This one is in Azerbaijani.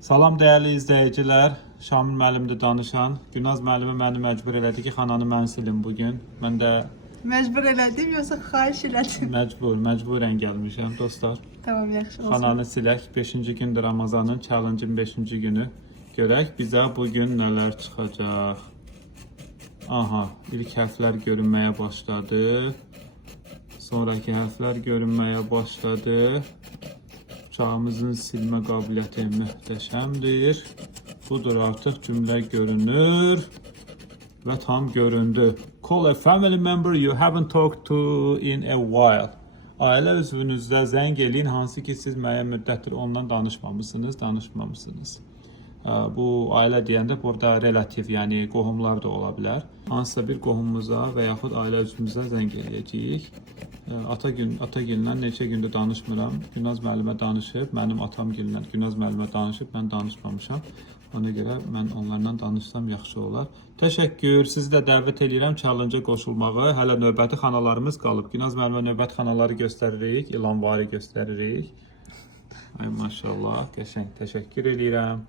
Salam dəyərli izləyicilər, Şamil müəllimdir danışan. Günaz müəllimi məni məcbur elədi ki, xananı mən silim bugün. Mən də Məcbur elədim, yoxsa xahiş elədim? məcburən gəlmişəm dostlar. Tamam, yaxşı olsun. Xananı silək. 5-ci gündür Ramazanın, challenge-ın 5-ci günü. Görək bizə bugün nələr çıxacaq. Aha, ilk hərflər görünməyə başladı. Sonraki hərflər görünməyə başladı. Uçağımızın silmə qabiliyyəti möhtəşəmdir. Budur, artıq cümlə görünür və tam göründü. Call a family member you haven't talked to in a while. Ailə üzvünüzə zəng eləyin, hansı ki siz müəyyən müddətdir ondan danışmamısınız. Bu ailə deyəndə burada relativ, yəni qohumlar da ola bilər. Hansısa bir qohumumuza və yaxud ailə üzvümüzə zəng eləyəcəyik. Atagillə neçə gündür danışmıram. Günaz müəllimə danışıb, mənim atamgillə Günaz müəllimə danışıb, mən danışmamışam. Ona görə mən onlarla danışsam yaxşı olar. Təşəkkür. Sizi də dəvət edirəm challenge-a qoşulmağı. Hələ növbəti xanalarımız qalıb. Günaz müəllimə növbəti xanaları göstəririk, İlanvari göstəririk. Ay maşallah, qəşəng. Təşəkkür edirəm.